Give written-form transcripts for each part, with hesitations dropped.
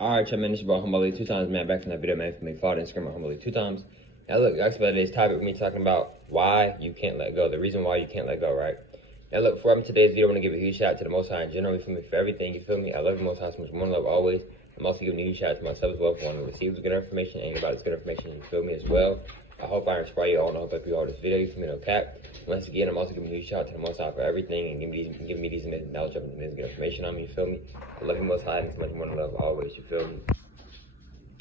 Alright, y'all, man, this is your boy Humbly 2 times, man. Back from that video, man, for me, follow Instagram Humbly 2 times. Now, look, that's about today's topic with me talking about why you can't let go, the reason why you can't let go, right? Now, look, for today's video, I want to give a huge shout out to the Most High in general, for me, for everything, you feel me? I love the Most High so much, more love always. I'm also giving a huge shout out to myself as well for wanting to receive this good information and about this good information, you feel me, as well. I hope I inspire you all, and I hope you all this video, you feel me, no cap. Once again, I'm also giving a huge shout out to the Most High for everything and giving me these knowledge and this good information on me, you feel me? I love you Most High and so much more love always, you feel me?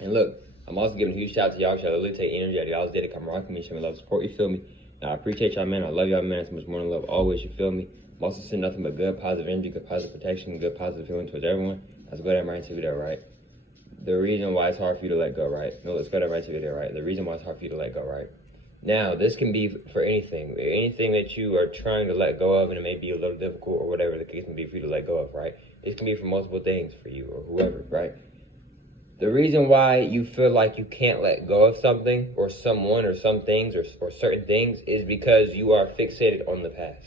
And look, I'm also giving a huge shout out to y'all. Y'all literally take energy out of y'all's day to come rock with me, show me love, support, you feel me? Now, I appreciate y'all, man. I love y'all, man. So much more than love always, you feel me? I'm also sending nothing but good, positive energy, good, positive protection, good, positive feeling towards everyone. Let's go down right into video, right? The reason why it's hard for you to let go, right? No, let's go down right to video, right? The reason why it's hard for you to let go, right? Now, this can be for anything that you are trying to let go of, and it may be a little difficult or whatever the case may be for you to let go of, right? This can be for multiple things for you or whoever, right? The reason why you feel like you can't let go of something or someone or some things or certain things is because you are fixated on the past.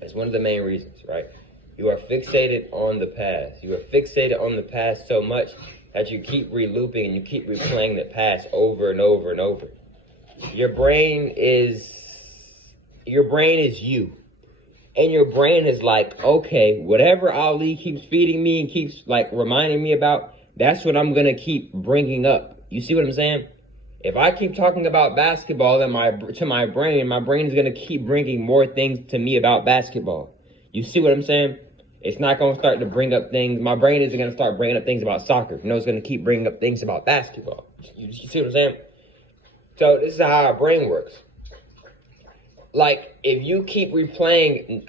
That's one of the main reasons, right? You are fixated on the past. You are fixated on the past so much that you keep re-looping and you keep replaying the past over and over and over. Your brain is you. And your brain is like, okay, whatever Ali keeps feeding me and keeps like reminding me about, that's what I'm going to keep bringing up. You see what I'm saying? If I keep talking about basketball to my brain is going to keep bringing more things to me about basketball. You see what I'm saying? It's not going to start to bring up things. My brain isn't going to start bringing up things about soccer. No, it's going to keep bringing up things about basketball. You see what I'm saying? So this is how our brain works. Like, if you keep replaying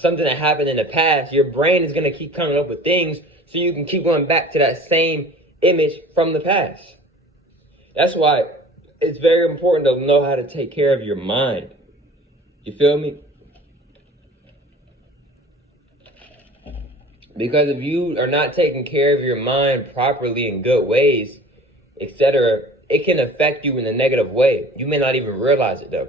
something that happened in the past, your brain is going to keep coming up with things so you can keep going back to that same image from the past. That's why it's very important to know how to take care of your mind. You feel me? Because if you are not taking care of your mind properly in good ways, etc., it can affect you in a negative way. You may not even realize it, though.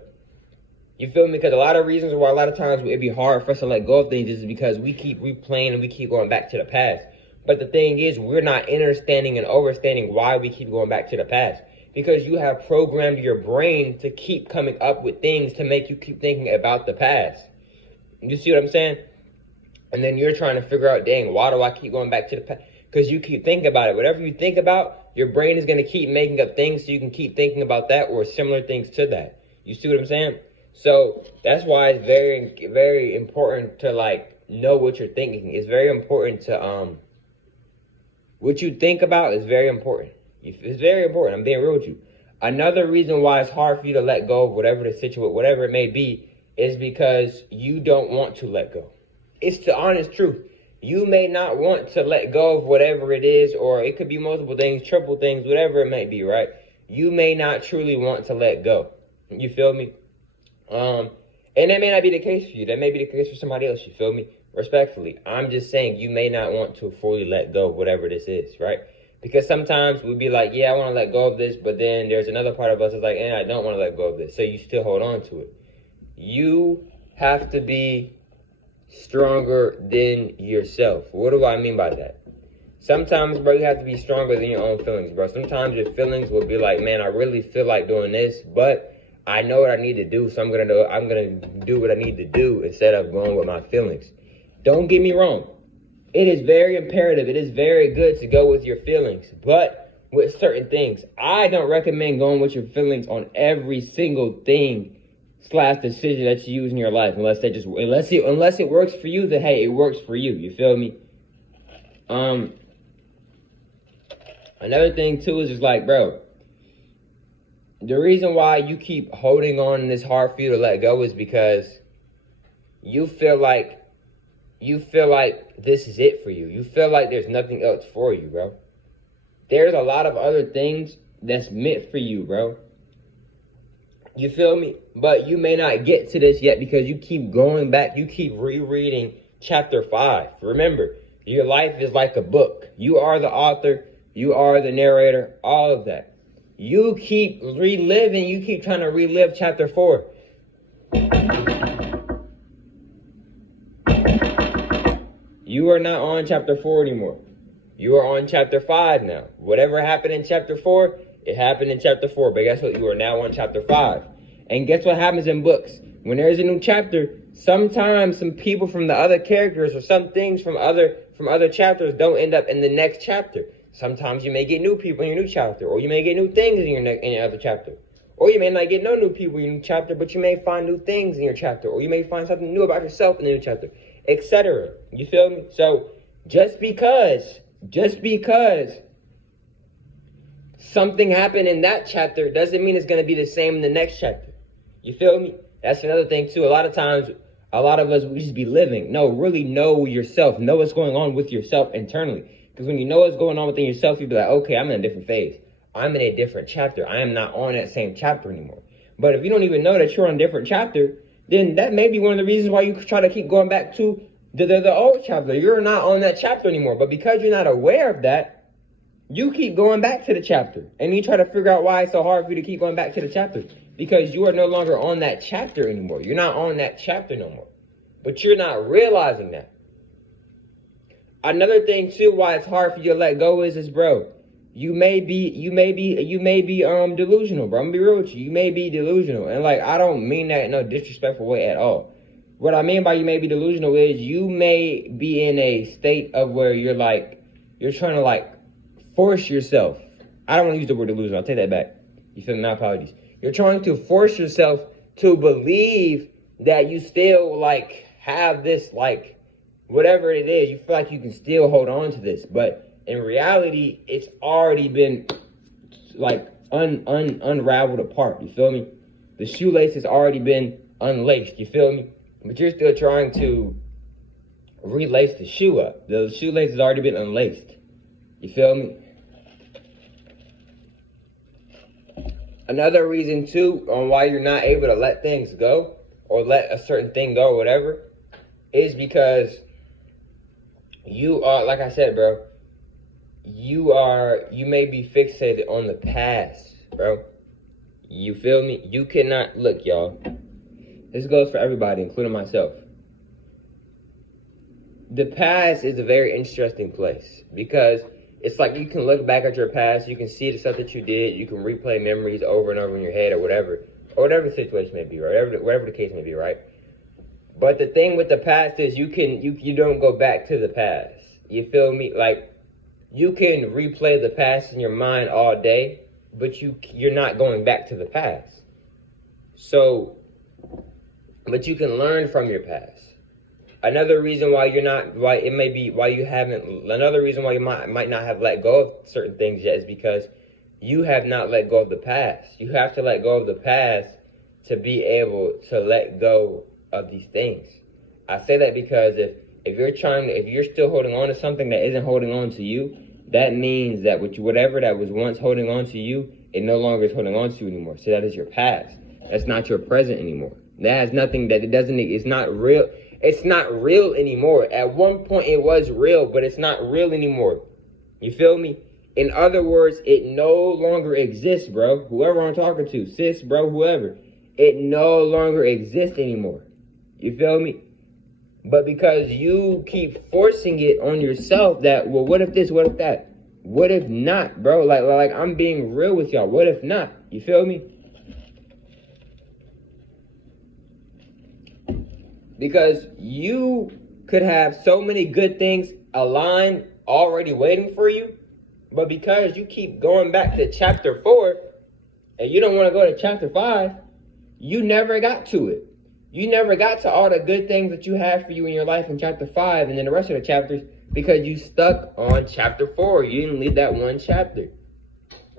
You feel me? Because a lot of reasons why a lot of times it'd be hard for us to let go of things is because we keep replaying and we keep going back to the past. But the thing is, we're not understanding and overstanding why we keep going back to the past. Because you have programmed your brain to keep coming up with things to make you keep thinking about the past. You see what I'm saying? And then you're trying to figure out, dang, why do I keep going back to the past? Because you keep thinking about it. Whatever you think about, your brain is going to keep making up things so you can keep thinking about that or similar things to that. You see what I'm saying? So that's why it's very, very important to like know what you're thinking. It's very important to what you think about is very important. It's very important. I'm being real with you. Another reason why it's hard for you to let go of whatever the situation, whatever it may be, is because you don't want to let go. It's the honest truth. You may not want to let go of whatever it is, or it could be multiple things, triple things, whatever it may be, right? You may not truly want to let go. You feel me? And that may not be the case for you. That may be the case for somebody else, you feel me? Respectfully, I'm just saying you may not want to fully let go of whatever this is, right? Because sometimes we'd be like, yeah, I want to let go of this, but then there's another part of us that's like, I don't want to let go of this. So you still hold on to it. You have to be stronger than yourself. What do I mean by that? Sometimes, bro, you have to be stronger than your own feelings, bro. Sometimes your feelings will be like, man, I really feel like doing this, but I know what I need to do, so I'm gonna do what I need to do instead of going with my feelings. Don't get me wrong. It is very imperative. It is very good to go with your feelings, but with certain things, I don't recommend going with your feelings on every single thing / decision that you use in your life, unless it works for you. Then hey, it works for you. You feel me? Another thing too is just like, bro, the reason why you keep holding on and it's hard for you to let go is because you feel like this is it for you. You feel like there's nothing else for you, bro. There's a lot of other things that's meant for you, bro. You feel me? But you may not get to this yet because you keep going back. You keep rereading chapter 5. Remember, your life is like a book. You are the author. You are the narrator. All of that. You keep reliving. You keep trying to relive chapter 4. You are not on chapter 4 anymore. You are on chapter 5 now. Whatever happened in chapter 4, it happened in chapter 4. But guess what? You are now on chapter 5. And guess what happens in books? When there's a new chapter, sometimes some people from the other characters or some things from other chapters don't end up in the next chapter. Sometimes you may get new people in your new chapter, or you may get new things in your other chapter. Or you may not get no new people in your new chapter, but you may find new things in your chapter, or you may find something new about yourself in the new chapter, etc. You feel me? So just because something happened in that chapter doesn't mean it's going to be the same in the next chapter. You feel me? That's another thing too. A lot of times, a lot of us, we just be living. No, really know yourself. Know what's going on with yourself internally. Because when you know what's going on within yourself, you'll be like, okay, I'm in a different phase. I'm in a different chapter. I am not on that same chapter anymore. But if you don't even know that you're on a different chapter, then that may be one of the reasons why you try to keep going back to the old chapter. You're not on that chapter anymore. But because you're not aware of that, you keep going back to the chapter. And you try to figure out why it's so hard for you to keep going back to the chapter. Because you are no longer on that chapter anymore. You're not on that chapter no more. But you're not realizing that. Another thing too, why it's hard for you to let go is bro, you may be delusional, bro. I'm gonna be real with you. You may be delusional. And like, I don't mean that in no disrespectful way at all. What I mean by you may be delusional is you may be in a state of where you're trying to like force yourself. I don't want to use the word delusional. I'll take that back. You feel me? My apologies. You're trying to force yourself to believe that you still like have this like whatever it is. You feel like you can still hold on to this, but in reality, it's already been like unraveled apart. You feel me? The shoelace has already been unlaced. You feel me? But you're still trying to relace the shoe up. The shoelace has already been unlaced. You feel me? Another reason too on why you're not able to let things go or let a certain thing go or whatever is because you are, like I said, bro, you may be fixated on the past, bro. You feel me? You cannot, look, y'all, this goes for everybody, including myself. The past is a very interesting place because it's like you can look back at your past, you can see the stuff that you did, you can replay memories over and over in your head or whatever the situation may be, right? Whatever the case may be, right? But the thing with the past is you don't go back to the past. You feel me? Like, you can replay the past in your mind all day, but you're not going back to the past. So, but you can learn from your past. Another reason why you might not have let go of certain things yet is because you have not let go of the past. You have to let go of the past to be able to let go of these things. I say that because if you're still holding on to something that isn't holding on to you, that means that whatever that was once holding on to you, it no longer is holding on to you anymore. So that is your past. That's not your present anymore. That has nothing it's not real. It's not real anymore. At one point it was real, but it's not real anymore. You feel me? In other words, it no longer exists, bro. Whoever I'm talking to, sis, bro, whoever. It no longer exists anymore. You feel me? But because you keep forcing it on yourself that, well, what if this, what if that? What if not, bro? Like I'm being real with y'all. What if not? You feel me? Because you could have so many good things aligned already waiting for you, but because you keep going back to chapter 4 and you don't want to go to chapter 5, you never got to it. You never got to all the good things that you have for you in your life in chapter 5 and then the rest of the chapters because you stuck on chapter 4. You didn't leave that one chapter.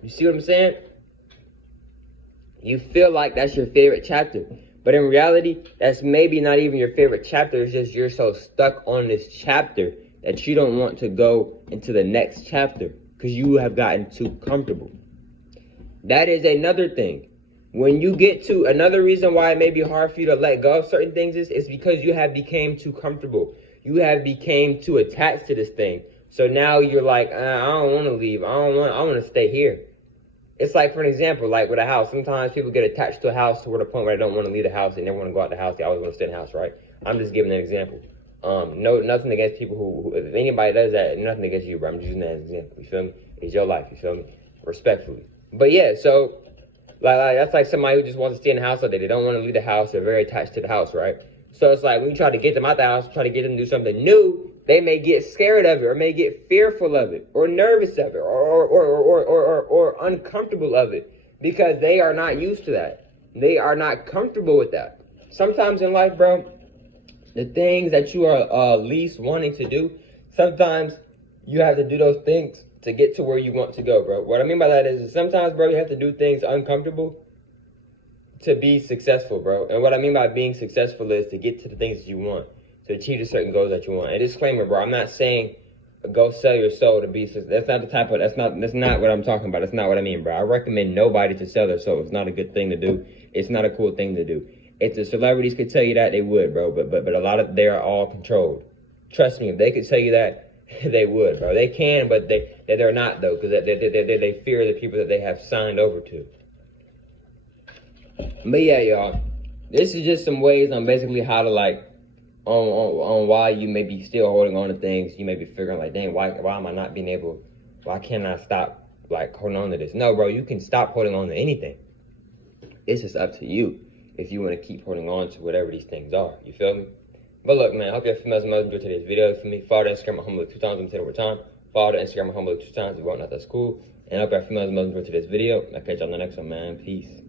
You see what I'm saying? You feel like that's your favorite chapter. But in reality, that's maybe not even your favorite chapter. It's just you're so stuck on this chapter that you don't want to go into the next chapter because you have gotten too comfortable. That is another thing. When you get to another reason why it may be hard for you to let go of certain things is because you have became too comfortable. You have became too attached to this thing. So now you're like, I don't want to leave. I want to stay here. It's like, for an example, like with a house. Sometimes people get attached to a house to the point where they don't want to leave the house. They never want to go out the house. They always want to stay in the house, right? I'm just giving an example. No, nothing against people who, if anybody does that, nothing against you, bro. I'm just using that as an example. You feel me? It's your life. You feel me? Respectfully. But yeah, so like that's like somebody who just wants to stay in the house all day. They don't want to leave the house. They're very attached to the house, right? So it's like when you try to get them out the house, try to get them to do something new, they may get scared of it, or may get fearful of it, or nervous of it, or uncomfortable of it, because they are not used to that. They are not comfortable with that. Sometimes in life, bro, the things that you are least wanting to do, sometimes you have to do those things to get to where you want to go, bro. What I mean by that is sometimes, bro, you have to do things uncomfortable to be successful, bro. And what I mean by being successful is to get to the things that you want, to achieve the certain goals that you want. And disclaimer, bro, I'm not saying go sell your soul to be successful. That's not the type of, that's not what I'm talking about. That's not what I mean, bro. I recommend nobody to sell their soul. It's not a good thing to do. It's not a cool thing to do. If the celebrities could tell you that, they would, bro. But a lot of, they are all controlled. Trust me, if they could tell you that, they would, bro. They can, but they're not, though, because they fear the people that they have signed over to. But yeah, y'all, this is just some ways on basically how to, like, on why you may be still holding on to things. You may be figuring, like, dang, why am I not being able, why can't I stop, like, holding on to this? No, bro, you can stop holding on to anything. It's just up to you if you want to keep holding on to whatever these things are. You feel me? But look, man, I hope you have females enjoyed today's video. For me, follow the Instagram at Humble 2 times. I'm saying it over time. Follow the Instagram at Humble 2 times. If you want, not that's cool. And I hope you have females enjoyed today's video. I'll catch you on the next one, man. Peace.